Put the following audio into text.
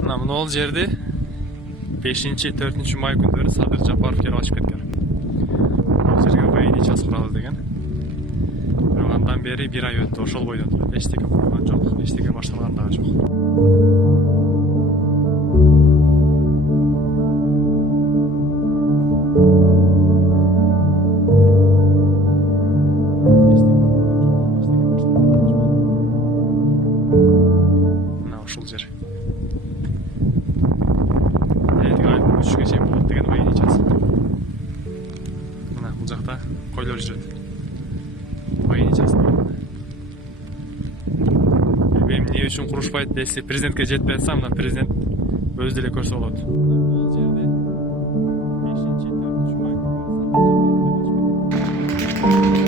Мына могул жерди 5-4 май күндөрү Садыр Жапаров келип ачып кеткен. Бул жерге военный час куралы деген. Бирок андан бери 1 ай өттү, ошол бойдон турат. Эчтеке курулган жок, эчтеке башталган дагы жок. Ушул жер. Эртең айдын 3-кө чейин болот деген военный час. Мына бул жакта койлор жүрөт. Военный час. Билбейм эмне үчүн курушпайт десе, президентке жетпей атса, мына президент өзү деле көрсө болот. Бул жерде 5-4 май күнү